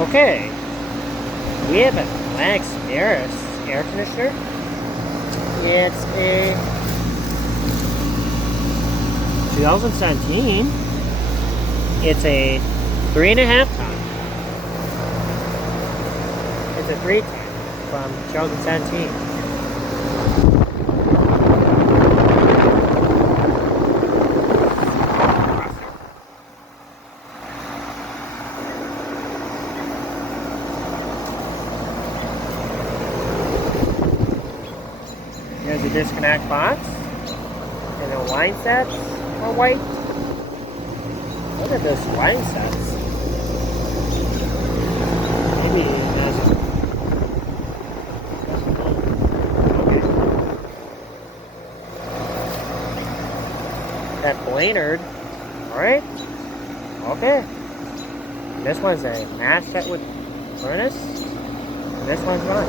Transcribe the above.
Okay, we have a Lennox air conditioner. It's a 2017. It's a 3.5 ton. It's a 3-ton from 2017. There's a disconnect box, and the line sets are white. Look at this line sets. Maybe it has okay. That Blainard. Alright. Okay. This one's a match set with furnace. And this one's not.